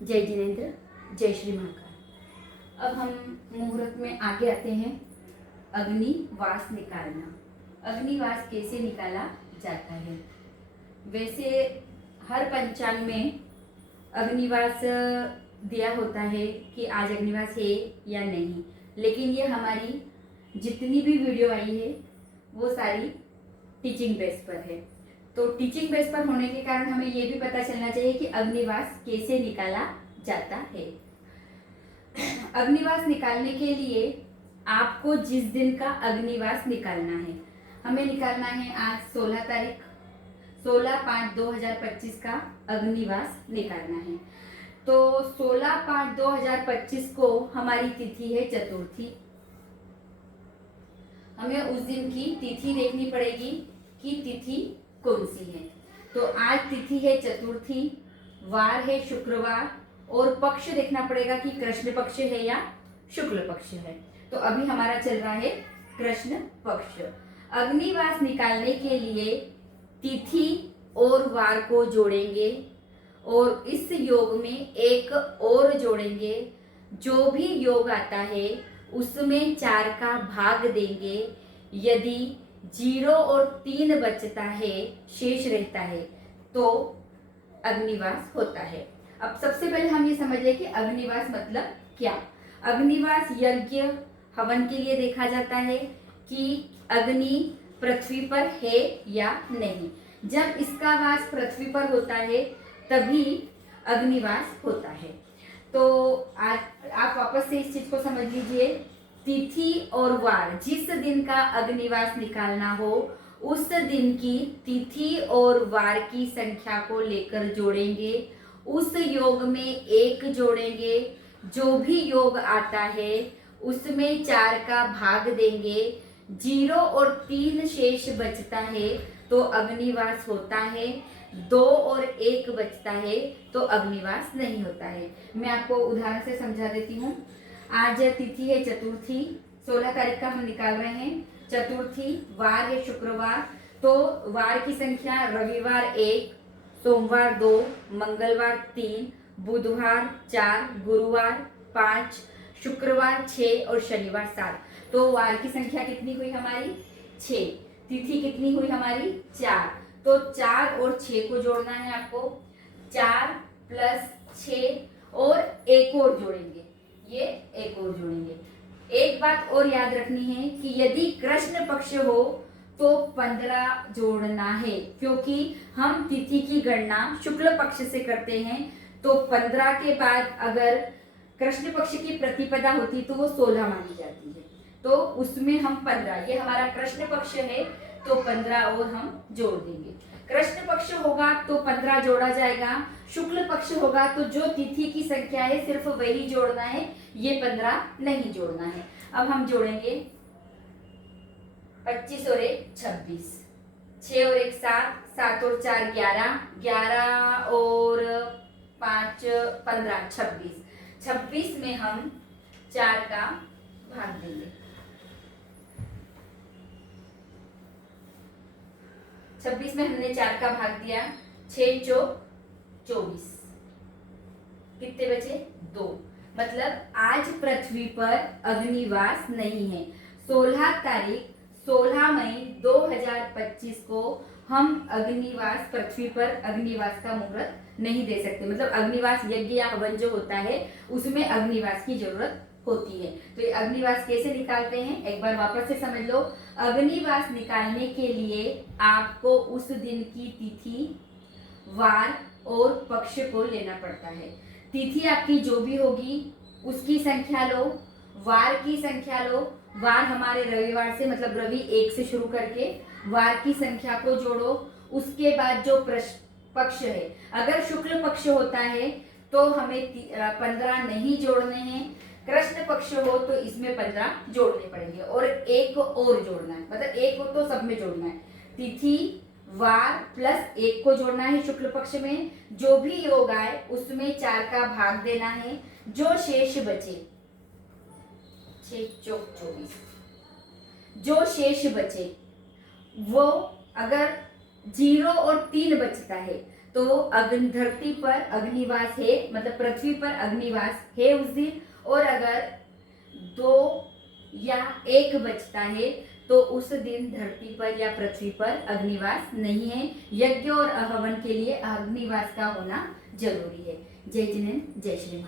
जय जिनेन्द्र, जय श्री महाकाल। अब हम मुहूर्त में आगे आते हैं। अग्निवास निकालना। अग्निवास कैसे निकाला जाता है? वैसे हर पंचांग में अग्निवास दिया होता है कि आज अग्निवास है या नहीं, लेकिन ये हमारी जितनी भी वीडियो आई है वो सारी टीचिंग बेस पर है। तो टीचिंग बेस पर होने के कारण हमें ये भी पता चलना चाहिए कि अग्निवास कैसे निकाला जाता है। अग्निवास निकालने के लिए आपको जिस दिन का अग्निवास निकालना है, हमें निकालना है आज 16 तारीख 16/5/2025 का अग्निवास निकालना है। तो 16/5/2025 को हमारी तिथि है चतुर्थी। हमें उस दिन की तिथि देखनी पड़ेगी कि तिथि कौन सी है। तो आज तिथि है चतुर्थी, वार है शुक्रवार, और पक्ष देखना पड़ेगा कि कृष्ण पक्ष है या शुक्ल पक्ष है। तो अभी हमारा चल रहा है कृष्ण पक्ष। अग्निवास निकालने के लिए तिथि और वार को जोड़ेंगे और इस योग में एक और जोड़ेंगे। जो भी योग आता है उसमें 4 का भाग देंगे। यदि 0 और 3 बचता है, शेष रहता है, तो अग्निवास होता है। अब सबसे पहले हम ये समझ लें कि अग्निवास मतलब क्या। अग्निवास यज्ञ हवन के लिए देखा जाता है कि अग्नि पृथ्वी पर है या नहीं। जब इसका वास पृथ्वी पर होता है तभी अग्निवास होता है। तो आज आप वापस से इस चीज को समझ लीजिए। तिथि और वार, जिस दिन का अग्निवास निकालना हो उस दिन की तिथि और वार की संख्या को लेकर जोड़ेंगे। उस योग में एक जोड़ेंगे। जो भी योग आता है उसमें 4 का भाग देंगे। 0 और 3 शेष बचता है तो अग्निवास होता है। 2 और 1 बचता है तो अग्निवास नहीं होता है। मैं आपको उदाहरण से समझा देती हूँ। आज तिथि है चतुर्थी, 16 तारीख का हम निकाल रहे हैं। चतुर्थी, वार है शुक्रवार, तो वार की संख्या रविवार 1, सोमवार 2, मंगलवार 3, बुधवार 4, गुरुवार 5, शुक्रवार 6 और शनिवार 7। तो वार की संख्या कितनी हुई हमारी? 6। तिथि कितनी हुई हमारी? 4। तो 4 और 6 को जोड़ना है आपको। 4 + 6 और एक और जोड़ेंगे। ये एक और जोड़ेंगे। एक बात और याद रखनी है कि यदि कृष्ण पक्ष हो तो 15 जोड़ना है, क्योंकि हम तिथि की गणना शुक्ल पक्ष से करते हैं। तो 15 के बाद अगर कृष्ण पक्ष की प्रतिपदा होती तो वो 16 मानी जाती है। तो उसमें हम 15, ये हमारा कृष्ण पक्ष है तो 15 और हम जोड़ देंगे। कृष्ण पक्ष होगा तो 15 जोड़ा जाएगा। शुक्ल पक्ष होगा तो जो तिथि की संख्या है सिर्फ वही जोड़ना है, ये 15 नहीं जोड़ना है। अब हम जोड़ेंगे 25 और 1 26, 6 और 1 7, 7 और 4 11, 11 और 5 15, 26। 26 में हम 4 का भाग देंगे। 26 में हमने 4 का भाग दिया। 6 चौक 24, कितने बचे? 2। मतलब आज पृथ्वी पर अग्निवास नहीं है। 16 तारीख 16 मई 2025 को हम अग्निवास, पृथ्वी पर अग्निवास का मुहूर्त नहीं दे सकते। मतलब अग्निवास यज्ञ या हवन जो होता है उसमें अग्निवास की जरूरत होती है। तो ये अग्निवास कैसे निकालते हैं एक बार वापस से समझ लो। अग्निवास निकालने के लिए आपको उस दिन की तिथि, वार और पक्ष को लेना पड़ता है। तिथि आपकी जो भी होगी उसकी संख्या लो, वार की संख्या लो। वार हमारे रविवार से, मतलब रवि 1 से शुरू करके वार की संख्या को जोड़ो। उसके बाद जो पक्ष है, अगर शुक्ल पक्ष होता है तो हमें 15 नहीं जोड़ने हैं। कृष्ण पक्ष हो तो इसमें 15 जोड़ने पड़ेंगे और एक और जोड़ना है। मतलब एक हो तो सब में जोड़ना है। तिथि, वार प्लस 1 को जोड़ना है शुक्ल पक्ष में। जो भी योग आए उसमें 4 का भाग देना है। जो शेष बचे, 6 चौक 24, जो शेष बचे वो अगर 0 और 3 बचता है तो अग्नि धरती पर अग्निवास है, मतलब पृथ्वी पर अग्निवास है उस दिन। और अगर 2 या 1 बजता है तो उस दिन धरती पर या पृथ्वी पर अग्निवास नहीं है। यज्ञ और हवन के लिए अग्निवास का होना जरूरी है। जय जिनेन्द्र, जय श्री महाकाल।